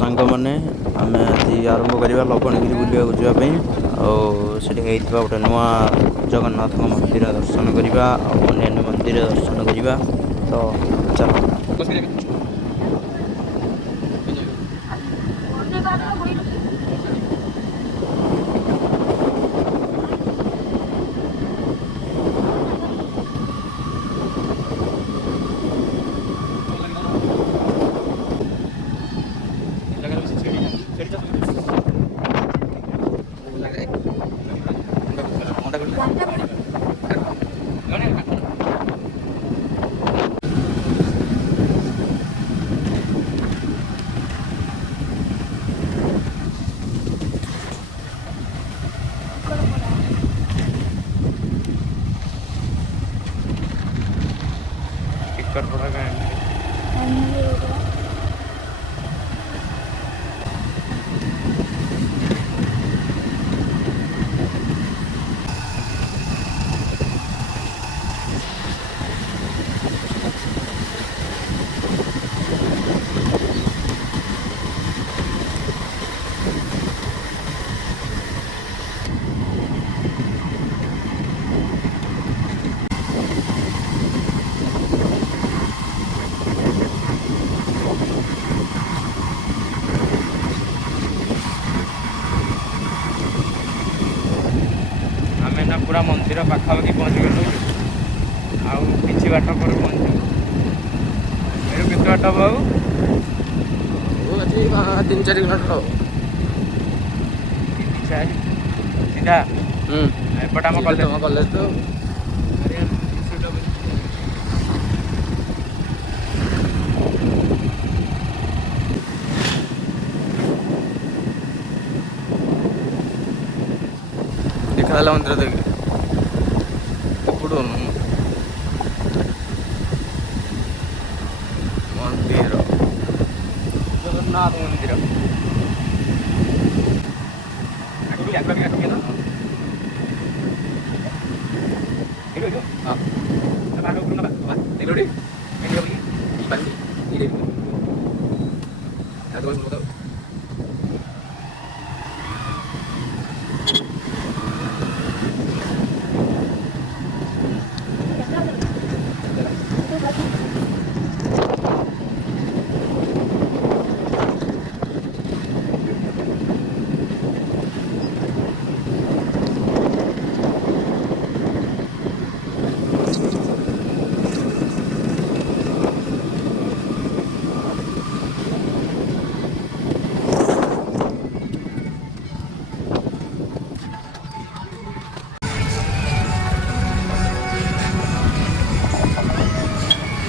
सांग मैंने आम आज आरंभ करवा लवणगिरी बुलाक जावाई आठी गोटे नुआ जगन्नाथ मंदिर दर्शन करवा अन्य मंदिर दर्शन करवा तो चलो टिकट पड़ा पूरा मंदिर पाखापाखि पहुँच गलु आउ कि बाट पर पहुँचू केते बाट बाबू 3-4 किलोमीटर सीधा एपट आम कॉलेज तो देखा मंदिर देख मंदिर जगन्नाथ मंदिर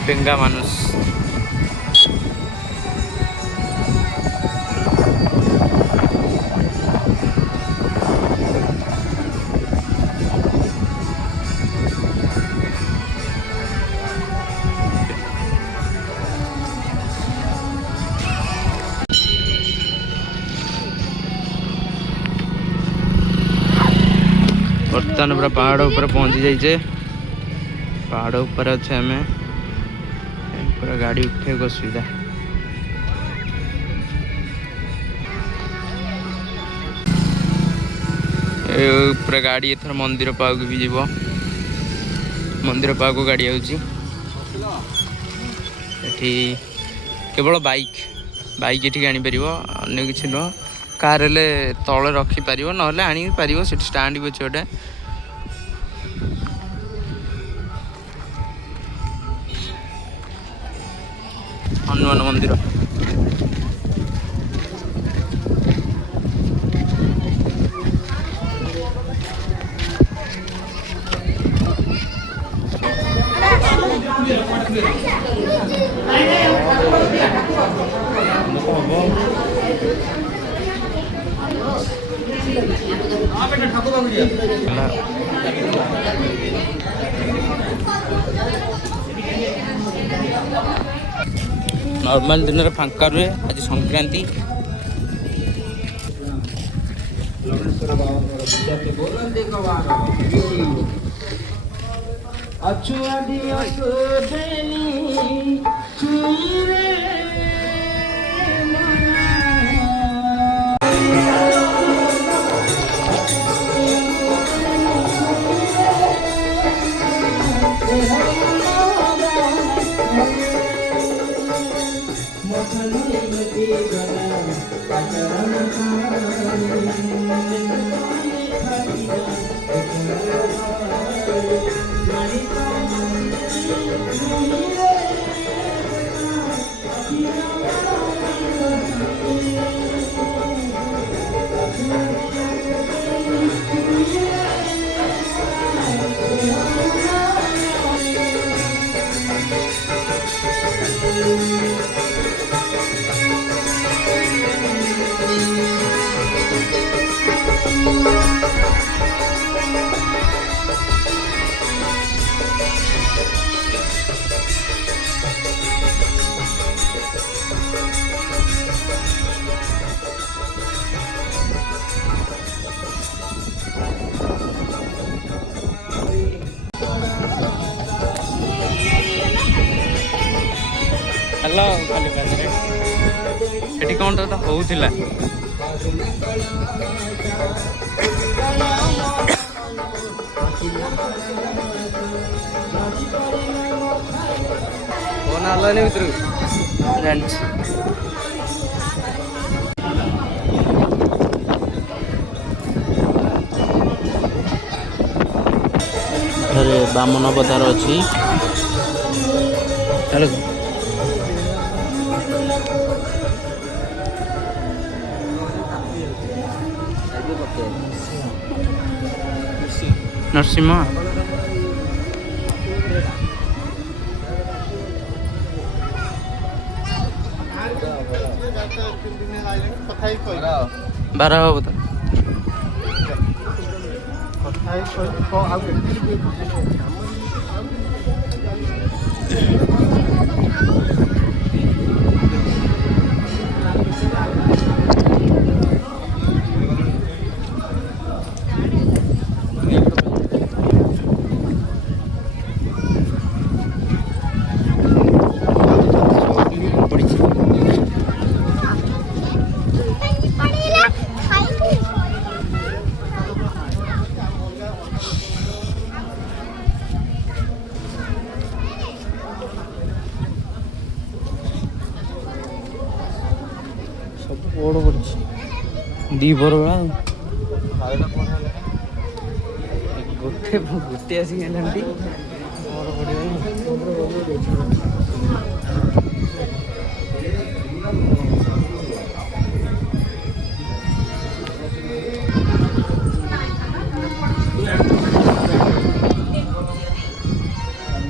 पेंगा मानुष बर्तमान पूरा पहाड़ ऊपर पहुंची जाइए पहाड़ ऊपर अच्छे आम पूरा गाड़ी उठे असुविधा पूरा गाड़ी एथर मंदिर पाक भी जीव मंदिर पाक गाड़ी आउची केवल बाइक ये आनी पार अन्य किसी नुह कार हेले तले रखिपार ना आनी पार से स्टाण्ड भी अच्छे गोटे हनुमान मंदिर नॉर्मल दिन में फांका रुए आज संक्रांति ହ୍ୟାଲୋ ଖାଲି ପାଖରେ ଏଠି କ'ଣ ତ ହଉଥିଲା। ଫୋନ୍ ଆଣିଲନି ଭିତରକୁ। ଜାଣିଛି ଏଠାରେ ବାମନ ଅବତାର ଅଛି। ନରସିଂହ ବାର ହବ ତ ସବୁ ବଡ଼ ପଡ଼ିଛି। ଦି ବର ବେଳା ଗୋଟେ ଆସିକି ହେଲାଣି ବଡ଼ ପଡ଼ିବ।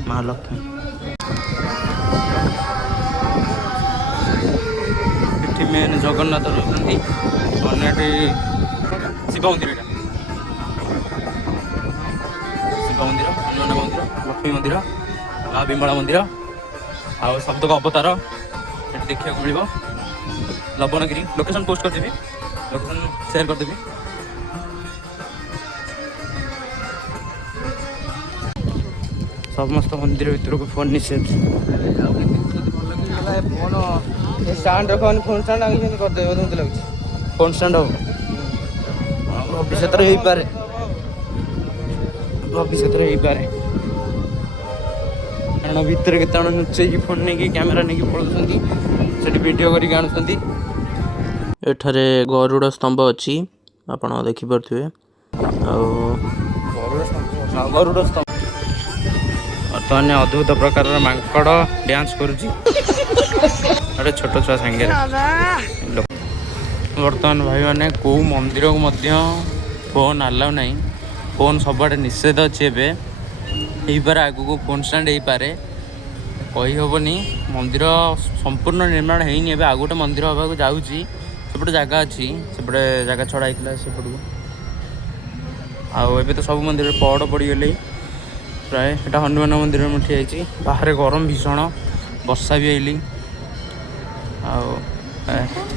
ମହାଲକ୍ଷ୍ମୀ ଏଠି ମେନ୍ ଜଗନ୍ନାଥ ରହୁଛନ୍ତି। ଅନ୍ୟ ଏଠି ଶିବ ମନ୍ଦିରଟା ଶିବ ମନ୍ଦିର, ହନୁମାନ ମନ୍ଦିର, ଲକ୍ଷ୍ମୀ ମନ୍ଦିର, ମା ବିମଳା ମନ୍ଦିର ଆଉ ସବୁତକ ଅବତାର ଏଠି ଦେଖିବାକୁ ମିଳିବ। ଲବଣଗିରି ଲୋକେସନ୍ ପୋଷ୍ଟ କରିଦେବି, ଲୋକେସନ୍ ସେୟାର କରିଦେବି। ସମସ୍ତ ମନ୍ଦିର ଭିତରକୁ ଫୋନ୍ ନିଷେଧ। ଫୋନ୍ ଷ୍ଟାଣ୍ଡ ରଖନି, ଫୋନ୍ ଷ୍ଟାଣ୍ଡ ଆଗିଛନ୍ତି କରିଦେବେ ମୋତେ ଲାଗୁଛି। ଫୋନ୍ ଷ୍ଟାଣ୍ଡ ହବ ଭବିଷ୍ୟତରେ ହେଇପାରେ, ଭବିଷ୍ୟତରେ ହେଇପାରେ। କାରଣ ଭିତରେ କେତେ ଜଣ ଲୁଚେଇକି ଫୋନ୍ ନେଇକି କ୍ୟାମେରା ନେଇକି ପଳାଉଛନ୍ତି, ସେଠି ଭିଡ଼ିଓ କରିକି ଆଣୁଛନ୍ତି। ଏଠାରେ ଗରୁଡ଼ ସ୍ତମ୍ଭ ଅଛି, ଆପଣ ଦେଖିପାରୁଥିବେ। ଆଉ ଗରୁଡ଼ ସ୍ତମ୍ଭ ବର୍ତ୍ତମାନ ଅଦ୍ଭୁତ ପ୍ରକାରର ମାଙ୍କଡ଼ ଡ୍ୟାନ୍ସ କରୁଛି ଗୋଟେ ଛୋଟ ଛୁଆ ସାଙ୍ଗରେ। ବର୍ତ୍ତମାନ ଭାଇମାନେ କେଉଁ ମନ୍ଦିରକୁ ମଧ୍ୟ ଫୋନ୍ ଆଲାଉ ନାହିଁ, ଫୋନ୍ ସବୁଆଡ଼େ ନିଷେଧ ଅଛି। ଏବେ ହେଇପାରେ ଆଗକୁ ଫୋନ୍ ଷ୍ଟାଣ୍ଡ ହେଇପାରେ, କହିହେବନି। ମନ୍ଦିର ସମ୍ପୂର୍ଣ୍ଣ ନିର୍ମାଣ ହେଇନି, ଏବେ ଆଉ ଗୋଟେ ମନ୍ଦିର ହେବାକୁ ଯାଉଛି। ସେପଟେ ଜାଗା ଅଛି, ସେପଟେ ଜାଗା ଛଡ଼ା ହେଇଥିଲା ସେପଟକୁ। ଆଉ ଏବେ ତ ସବୁ ମନ୍ଦିରରେ ପହଡ଼ ପଡ଼ିଗଲେ ପ୍ରାୟ। ଏଇଟା ହନୁମାନ ମନ୍ଦିରରେ ମୁଁ ଠିଆ ହେଇଛି, ବାହାରେ ଗରମ ଭୀଷଣ, ବର୍ଷା ବି ହେଇଲି। ଆଉ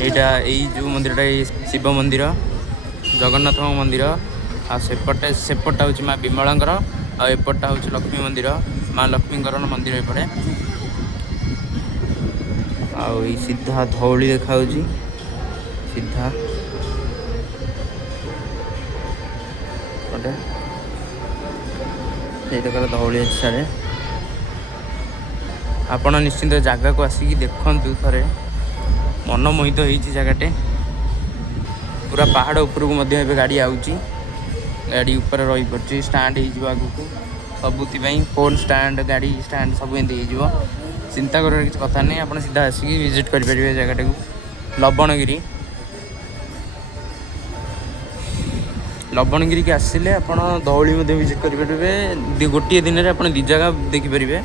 ଏଇଟା ଏଇ ଯେଉଁ ମନ୍ଦିରଟା ଏଇ ଶିବ ମନ୍ଦିର, ଜଗନ୍ନାଥଙ୍କ ମନ୍ଦିର। ଆଉ ସେପଟଟା ହେଉଛି ମା ବିମଳାଙ୍କର, ଆଉ ଏପଟଟା ହେଉଛି ଲକ୍ଷ୍ମୀ ମନ୍ଦିର, ମା ଲକ୍ଷ୍ମୀଙ୍କର ମନ୍ଦିର ଏପଟେ। ଆଉ ଏଇ ସିଧା ଧଉଳି ଦେଖାଯାଉଛି, ସିଧା ଗୋଟେ ସେଇଟାକାର ଧଉଳି ଅଛି ସାଡ଼େ। ଆପଣ ନିଶ୍ଚିନ୍ତ ଜାଗାକୁ ଆସିକି ଦେଖନ୍ତୁ ଥରେ, मनमोहित होइछि जगटे पूरा पहाड़ उपरକୁ ମଧ୍ୟ ଏବେ ଗାଡ଼ି ଆଉଛି ଗାଡ଼ି ଉପରେ ରହି ପଡୁଛି ଷ୍ଟାଣ୍ଡ ହେଇଯିବ ଆଗକୁ ସବୁଥିପାଇଁ ଫୋନ୍ ଷ୍ଟାଣ୍ଡ ଗାଡ଼ି ଷ୍ଟାଣ୍ଡ ସବୁ ଏମିତି ହେଇଯିବ ଚିନ୍ତା କରିବାର କିଛି କଥା ନାହିଁ ଆପଣ ସିଧା ଆସିକି ଭିଜିଟ୍ କରିପାରିବେ ଜାଗାଟାକୁ ଲବଣଗିରି କି ଆସିଲେ ଆପଣ ଧଉଳି ମଧ୍ୟ ଭିଜିଟ୍ କରିପାରିବେ ଗୋଟିଏ ଦିନରେ ଆପଣ ଦୁଇ ଜାଗା ଦେଖିପାରିବେ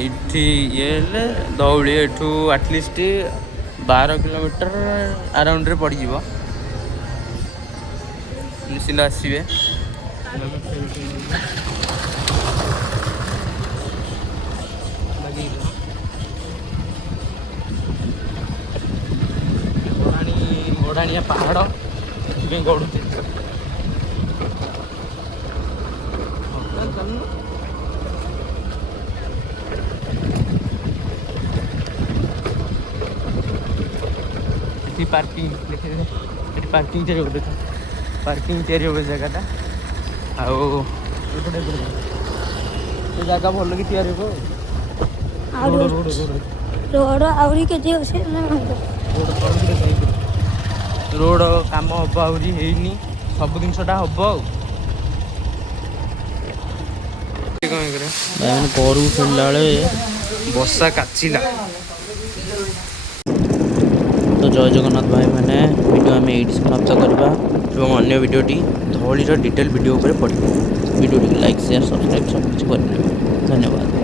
ଏଇଠି ଇଏ ହେଲେ ଧଉଳି ଏଠୁ ଆଟଲିଷ୍ଟ 12 କିଲୋମିଟର ଆରାଉଣ୍ଡରେ ପଡ଼ିଯିବ ନିଶ୍ଚିନ୍ତ ଆସିବେ ଗଡ଼ାଣିଆ ପାହାଡ଼ ସେଥିପାଇଁ ଗଡ଼ୁଛି ଏଠି ପାର୍କିଂ ଏଠି ପାର୍କିଂ ତିଆରି ହେବ ପାର୍କିଂ ତିଆରି ହେବ ଜାଗାଟା ଆଉ ସେ ଜାଗା ଭଲ କି ତିଆରି ହେବ ରୋଡ଼ ଆହୁରି କେତେ ଅଛି ରୋଡ଼ କାମ ହେବ ଆହୁରି ହେଇନି ସବୁ ଜିନିଷଟା ହେବ ଆଉ ଭାଇମାନେ ଘରକୁ ଫେରିଲା ବେଳେ ବର୍ଷା କାଚିଲା ତ ଜୟ ଜଗନ୍ନାଥ ଭାଇମାନେ ଭିଡ଼ିଓ ଆମେ ଏଇଠି ସମାପ୍ତ କରିବା ଏବଂ ଅନ୍ୟ ଭିଡ଼ିଓଟି ଧଉଳିର ଡିଟେଲ୍ ଭିଡ଼ିଓ ଉପରେ ପଡ଼ିବ ଭିଡ଼ିଓଟିକୁ ଲାଇକ୍ ସେୟାର ସବସ୍କ୍ରାଇବ୍ ସବୁ କିଛି କରିନେବେ ଧନ୍ୟବାଦ।